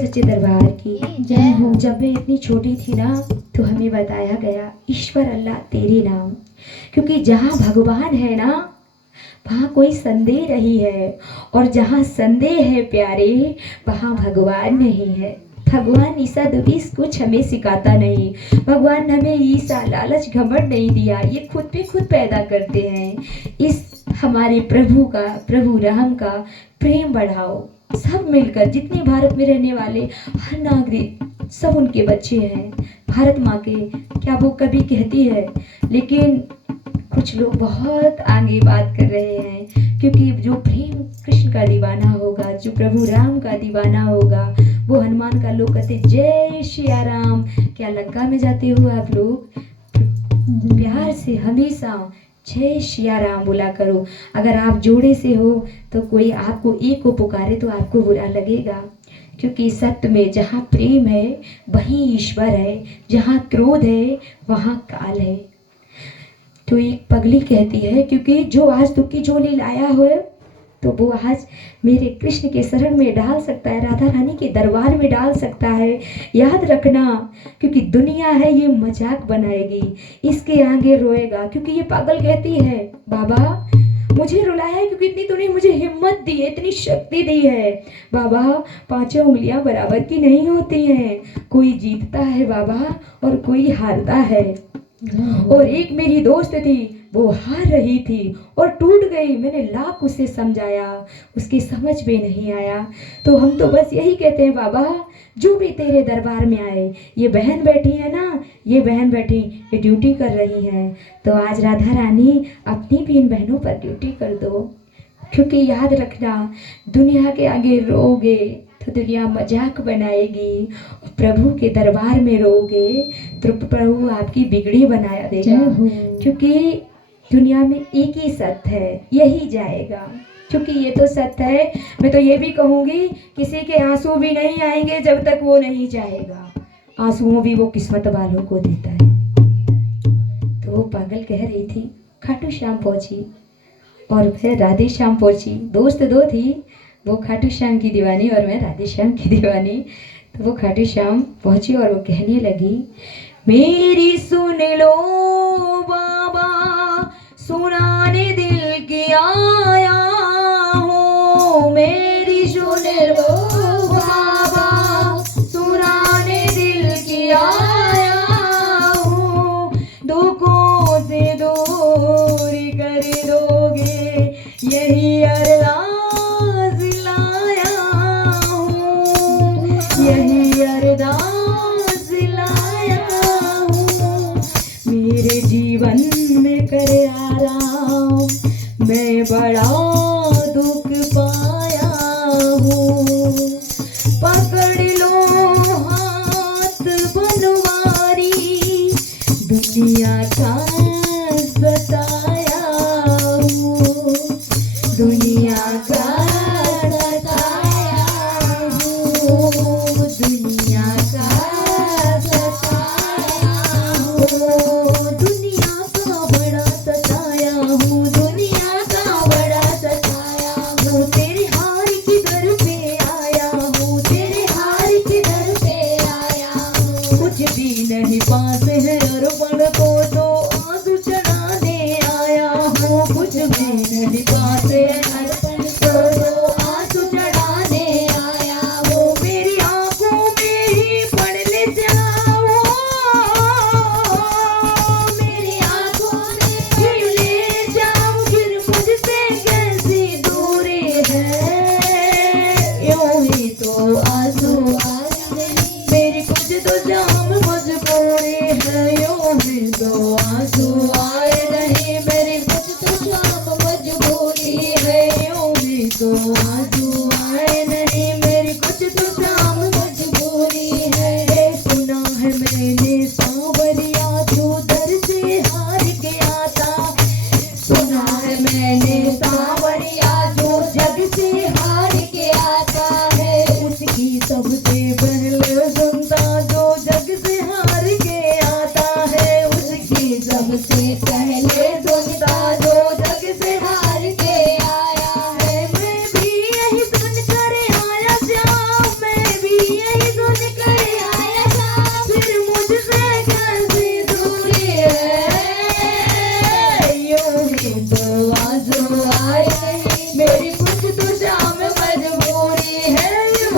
सच्चे दरबार की जय हो। जब मैं इतनी छोटी थी ना तो हमें बताया गया ईश्वर अल्लाह तेरे नाम, क्योंकि जहाँ भगवान है ना वहाँ कोई संदेह नहीं है, और जहाँ संदेह है प्यारे वहाँ भगवान नहीं है। भगवान ईसा दुबीस कुछ हमें सिखाता नहीं, भगवान हमें ईसा लालच घमंड नहीं दिया, ये खुद पे खुद पैदा करते हैं। इस हमारे प्रभु का, प्रभु राम का प्रेम बढ़ाओ, सब मिलकर जितने भारत में रहने वाले हर नागरिक सब उनके बच्चे हैं, भारत माँ के। क्या वो कभी कहती है, लेकिन कुछ लोग बहुत आगे बात कर रहे हैं, क्योंकि जो प्रेम कृष्ण का दीवाना होगा, जो प्रभु राम का दीवाना होगा, वो हनुमान का लोग कहते जय सिया राम। क्या लंका में जाते हो आप लोग प्यार से हमेशा जय सिया राम बोला करो। अगर आप जोड़े से हो तो कोई आपको एक को पुकारे तो आपको बुरा लगेगा, क्योंकि सत्य में जहाँ प्रेम है वहीं ईश्वर है, जहाँ क्रोध है वहाँ काल है। तो एक पगली कहती है, क्योंकि जो आज दुखी झोली लाया हो तो वो आज मेरे कृष्ण के शरण में डाल सकता है, राधा रानी के दरबार में डाल सकता है। याद रखना, क्योंकि दुनिया है ये मजाक बनाएगी, इसके आगे रोएगा। क्योंकि ये पागल कहती है बाबा मुझे रुलाया है क्योंकि इतनी तूने मुझे हिम्मत दी है, इतनी शक्ति दी है। बाबा पांचों उंगलियां बराबर की नहीं होती हैं, कोई जीतता है बाबा और कोई हारता है। और एक मेरी दोस्त थी, वो हार रही थी और टूट गई, मैंने लाख उसे समझाया, उसकी समझ में नहीं आया। तो हम तो बस यही कहते हैं बाबा जो भी तेरे दरबार में आए, ये बहन बैठी है ना, ये बहन बैठी ये ड्यूटी कर रही है, तो आज राधा रानी अपनी भी इन बहनों पर ड्यूटी कर दो। क्योंकि याद रखना, दुनिया के आगे रोगे तो दुनिया मजाक बनाएगी, प्रभु के दरबार में रोगे तो प्रभु आपकी बिगड़ी बनाया देगा। क्योंकि दुनिया में एक ही सत्य है, यही जाएगा। क्योंकि ये तो सत्य है। मैं तो ये भी कहूँगी किसी के आंसू भी नहीं आएंगे जब तक वो नहीं जाएगा, आंसुओं भी वो किस्मत वालों को देता है। तो वो पागल कह रही थी, खाटू श्याम पहुँची और फिर राधे श्याम पहुँची, दोस्त दो थी, वो खाटू श्याम की दीवानी और मैं राधे श्याम की दीवानी। तो वो खाटू श्याम पहुँची और वो कहने लगी, मेरी सुन लो बाबा सुनाने दिल की आया हूँ, मेरी सुन लो बाबा सुनाने दिल की आया हूँ, दुखों से दूर कर दोगे यही अरदास लाया हूँ, यही अरदास लाया हूँ, मेरे जीवन में करे आराम, मैं बड़ा दुख पाया हूँ, पकड़ लो हाथ बनवारी, दुनिया का सताया हूँ, दुनिया का सताया हूँ, दुनिया का सताया हूँ, दुनिया का बड़ा सताया हूँ, दुनिया का बड़ा सताया हूँ, तेरे हार की दर पे आया हूँ, तेरे हार की दर पे आया हूँ, कुछ भी नहीं पास है अर्पण को तो आंसू चढ़ाने आया हूँ, कुछ भी नहीं पास है अर्पण को तो आंसू चढ़ाने आया हूँ, मेरी आंखों में ही पढ़ ले जाओ, मेरी आंखों में ही ले जाओ, फिर मुझसे कैसी दूरी है, यूं ही तो आंसू आए मेरी कुछ तो जाम मजबूरी है, यूं ही तो आंसू आए नहीं मेरी कुछ तो जाम मजबूरी है, यूं ही तो आंसू आए नहीं मेरी कुछ तो जाम मजबूरी है। सुना है मैंने सांवरिया जो दर से हार के आता, सुना है मैंने सांवरिया जो जग से हार के आता है, उसकी सबसे पहले सुनता जो जग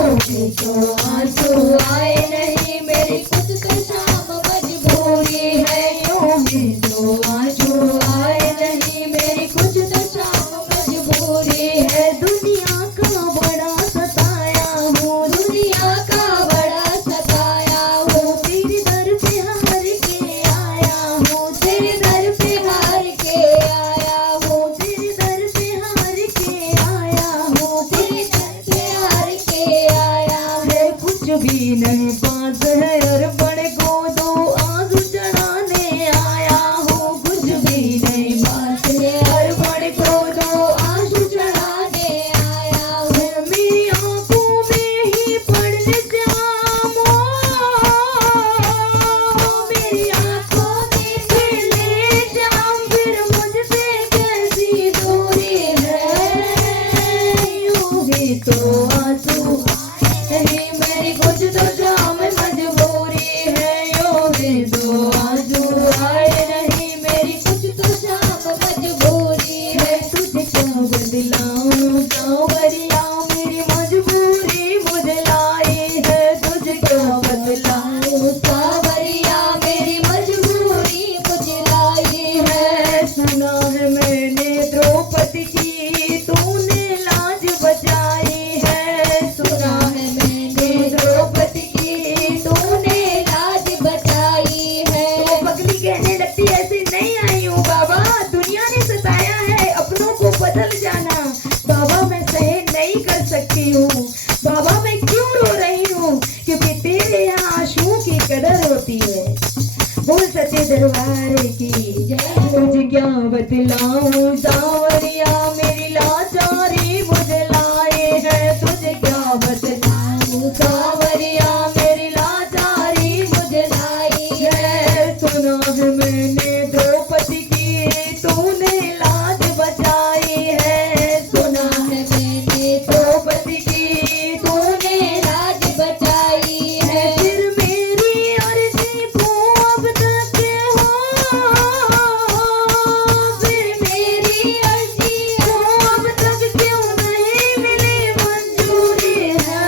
भी तो आंसू आए नहीं, मेरी कुछ तो शाम मजबूरी है। यूं भी तो आंसू आए नहीं, मेरी कुछ तो शाम मजबूरी है। दुनिया का बड़ा सताया हूँ, दुनिया का बड़ा सताया हूँ, तेरे दर पे हार के आया हूँ, तेरे दर पे हार के आया हूँ, तेरे दर पे हार के आया हूँ, तेरे दर पे हार के आया है। कुछ भी नहीं पास है, अर्पण को दो आंसू चढ़ाने आया हूँ। कुछ भी नहीं पास है, अर्पण को दो आंसू चढ़ाने आया हूँ। मेरी आंखों में ही पड़ जाम, मेरी आंखों में पड़ जाम, फिर मुझसे कैसी दूरी है। यूं भी तो आंसू नहीं, मेरी कुछ तो शाम मजबूरी है। यूं भी तो आंसू आए नहीं, मेरी कुछ तो शाम मजबूरी है। तुझे क्या बदलाऊं सांवरिया, मेरी मजबूरी मुझे लाई है। तुझे क्या बदलाऊं सांवरिया, मेरी मजबूरी मुझे लाई है। सुना है मैंने द्रौपदी की, तूने लाज बचाई है। सुना है मैंने द्रौपदी की, तूने लाज बचाई है। तो पगली कहने लगती ऐसे नहीं आई हूँ बाबा, दुनिया ने सताया है, अपनों को बदल जाना। बाबा मैं सहन नहीं कर सकती हूँ, बाबा मैं क्यों रो रही हूँ, क्योंकि तेरे यहाँ आंसुओं की कदर होती है। बोल सच्चे दरबार की जय। तुझे क्या बतलाऊं सांवरिया, मेरी लाचारी मुझे लाए है। तुझे क्या बतलाऊं सांवरिया, मेरी लाचारी मुझे लाई है। सुना है मैंने द्रौपदी की, तूने लाज बचाई है। सुना है मैंने द्रौपदी की, तूने लाज बचाई है। फिर मेरी अर्जी को अब तक हो, फिर मेरी अर्जी को अब तक क्यों नहीं मिली मंजूरी है।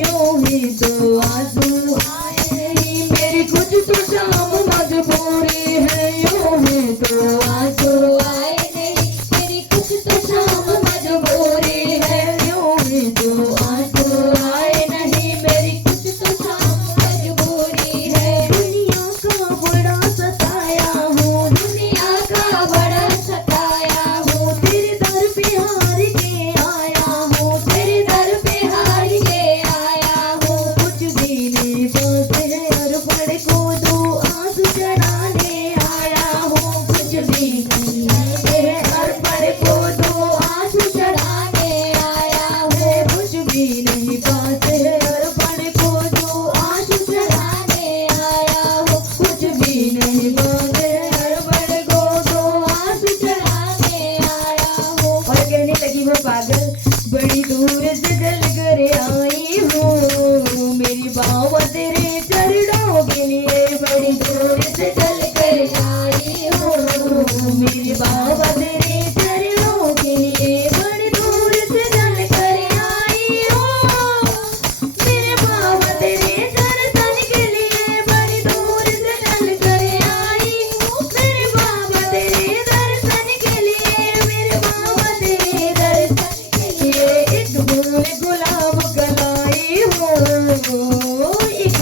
यूं ही तो आंसू आए नहीं, मेरी कुछ तो शाम मजबूरी है। यूं ही तो आंसू आए नहीं, मेरी कुछ तो शाम मजबूरी है। यूं ही तो आंसू आए नहीं, मेरी कुछ तो शाम मजबूरी है। दुनिया का बड़ा सताया हूँ, दुनिया का बड़ा सताया हूँ, तेरे दर पे हार के आया हूँ, तेरे दर पे हार के आया हूँ। कुछ भी नहीं पास है, अर्पण को दो आंसू चढ़ाने आया हूँ। कुछ भी नहीं है, अर्पण को दो आंसू चढ़ाने आया हूँ। कुछ भी नहीं पास है, अर्पण को दो आंसू चढ़ाने आया हूँ। कुछ भी नहीं पास है, अर्पण को दो आंसू चढ़ाने आया हूँ। और कहने लगी वो पागल, बड़ी दूर से जल कर आई हूँ, मेरी बाबा तेरे चरणों के लिए। बड़ी दूर से जल कर आई हूँ, मेरी बाबा तेरे चरणों के लिए। बड़ी दूर से जल कर आई हूँ, मेरे बाबा तेरे दर्शन के लिए। बड़ी दूर से जल कर आई हूँ, मेरे बाबा तेरे दर्शन के लिए, मेरे बाबा तेरे दर्शन के लिए। एक फूल गुलाब का लाई हूँ, एक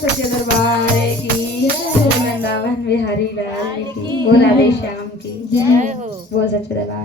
सच्चे दरबार की जय, वृंदावन बिहारी लाल की, बोल राधे श्याम की जय हो। बोल सच्चे दरबार।